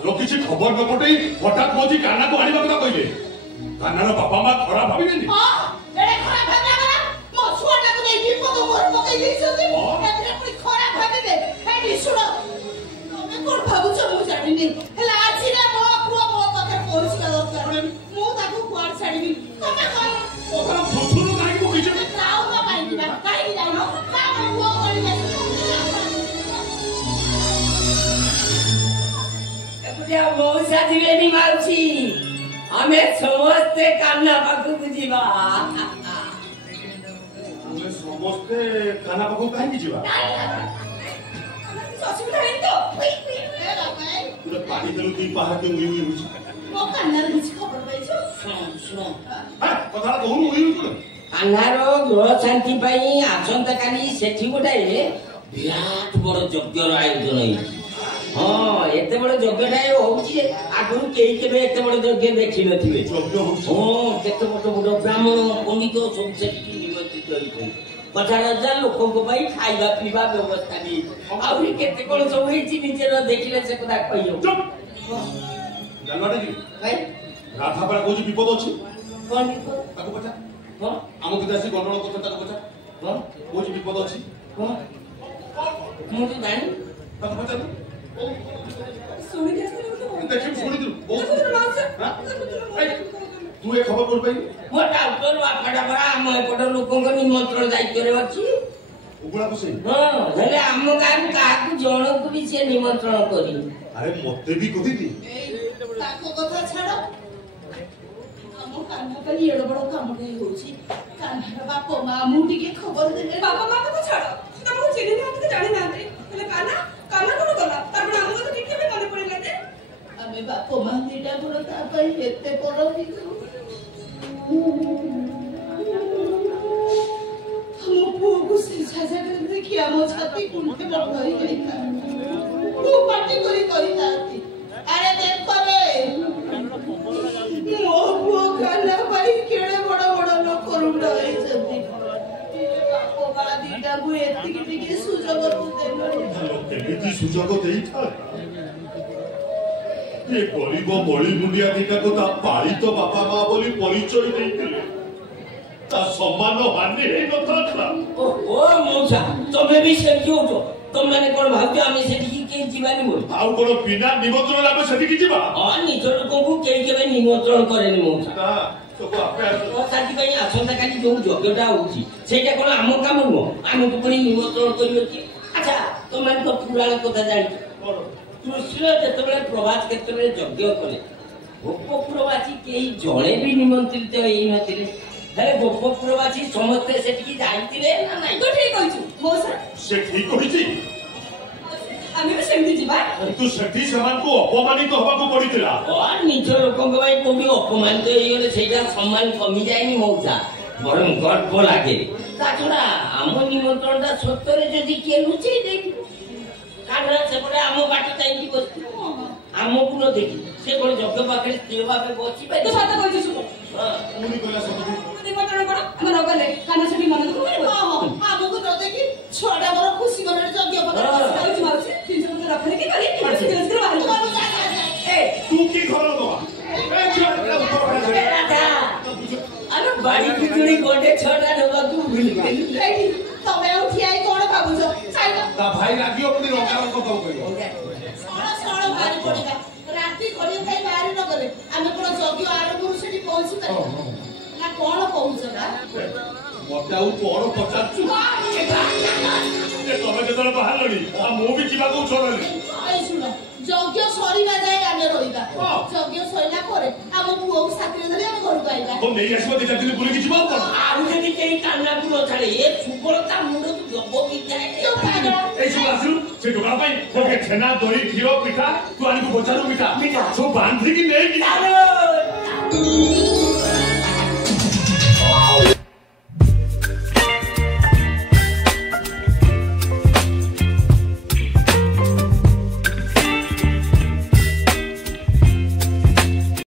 आलो किसी खबर न पटे हठात मोजी कान्हा को आनी बाबा कहले कान्हा रो बापा मां खराब भाबिबेनी हां एडे खराब भाबला गला मो छुआटा को देई विपद मोर पकई देइछथि एतरे पुरी खराब भाबिबे हे दिसुडो तमे कोन भाबुछ मु जानिनी हेला आछि रे मो पुओ मो पाखे पहुंचबा दरकार मु ताकू कुआर छाडीबी तमे कोन ओकरा बुझुनु नाही को किछ जाऊ ना पाई दिबा काई जानो का पुओ करी जाई एकुटिया मौसा दिवेनी माउची हमें समस्ते कान्हा पाखु बुझीबा हमें समस्ते कान्हा पाखु काहे जीवा असुविधा है तो पूरा पानी देलु ती पहाड़ के उई उई होची मो कान्हा रे किछ खबर पाइछो सुनो हां कथा कहू उई उई कोन कान्हारो गृह शांति पई आसंता काली सेठी गोटाए विराट बड़ यज्ञर आयोजन होई हाँ एते बड़ यज्ञटा होउची आगुरु केई केबे एते बड़ यज्ञ देखि नथिबे यज्ञ होउची हां केते बड़ ब्राह्मण पंडित सब सेठी निमंत्रित होई 50,000 लोकों को भाई खाइबा पीबा व्यवस्था दी आउरी केते कोन सब होईची नीचे न देखिले से कथा कहियो चुप जानवाटा की भाई राधा पर कोजी विपद अछि कोन विपद ताको पछा हां आम किदासी गणन कथा ताको पछा हां कोजी विपद अछि हां मु तो जानि ताको पछा सुनि के देखि सुनि दु तू ए खबर कोन पाई मोटा उपर वाफाडा बरा हम एपट लोकन निमंत्रण दायित्व रे अछि उगुला को से हां हेले हम गाम काकू जणक भी से निमंत्रण करी अरे मते भी कहि दी ताको कथा छाड़ हम कान्हा कली एड़ बड़ काम नहीं होची कान्हा बाप मा मु टिके खबर देले बाबा माँ को छाड़ तमको चिन्ह नहीं आते जाने ना आते हेले काना काना को गला तार नाम को तो ठीक है मने पड़ेला दे हमें बाप मा दीटा बड़ ता पई एते बड़ ही हम पुओ को से साजा कर देखि हम छाती कुंठे बढ़ाई गई था वो पार्टी करी ताती अरे देखो रे मो पुओ कान्हा भाई केड़े बड़ बड़ लोक रुंड होई जति बाप मा दीटा को एति की सुजोग देलो केमिति सुजोग देई था ये गरीब बळी मुंडिया दिटा को ता पाली तो बापा मां बोली परिचय देइतिले ता सम्मान हानि हे न था ओ मौसा तमे भी से क्यों तो तुम मैंने कोन भाग्य हमें से के जीवानी बोल आउ कोन बिना निमंत्रण लाबे सेठी की जीवा हां निज लोक को केबे निमंत्रण करेनी मौसा ता सब आपे ओ साथी भाई आसंता काली जो यज्ञटा होउची सेटा कोन हम काम नुह हम को कोनी निमंत्रण करियो की अच्छा तुम मैंने तो पुराण कथा जानि कृष्ण जेतबेले प्रभात क्षेत्र यज्ञ कले गोपपुरवासी केही जणे भी निमंत्रित होई नथिले हेले गोपपुरवासी समस्त सेठी जाइतिले ना नाही तो ठीक होइछु मौसा से ठीक होइची आमे भी सेमती जीवा तू सेठी समान को अपमानित होबा को पड़ितला और निज लोकंग भाई कोबी अपमानित होइले सेटा सम्मान कमी जायनी मौसा बरम गर्व लागे ताछडा आम निमंत्रणटा सत्तरे जदि के लुचै देखि कान्हा सेपटे आम बाटी ताइकी बसती आमको न देखि से कोन जग पाखे स्थिर भाबे बची पाइ तो बात कहछु सुनो मुनि कहला सब निमंत्रण करो हम न गले काना सेठी मन को हां हमको न देखि छोड़ा बड़ खुशी मन जग्य पकड़ कहछु माउसी 300 रुपया रखने के करी किलो बाहर ए तू की घर दवा ए ए राधा अरे बाड़ी बिजुली गोटे छोटा डबा तू भूल गेली तमे उठी आई कोन भाबुछ चाल ता भाई रागियो अपनी रंगा रंग कहू कहियो सण भारी पड़ेगा राती घड़ी खाई बाहर न गले आमे कोन जग्य आरंभ सेठी पहुंची पारे ना कोन कहउछ ना मते आउ कोन पचाचु ए तमे जेतले बाहर लडी आ मो भी जीवा को छोड़ली आई सुन जग्य सरीला जाय आमे रहिबा जग्य सरीला करे हम पुओ को साथी धरि हम घर पाइबा तो नहीं आसबो दिटा दिन बुली की जीवा कोन आउ जदि केही कान्हा को न छाड़े ए सुबरता मुंड तू जब भी जाए तो पागल ए सुबासु से दुकान पाई होके छेना दही घिओ पिठा तू आनी को बचारो मिठा मिठा सो बांधी की नहीं की अरे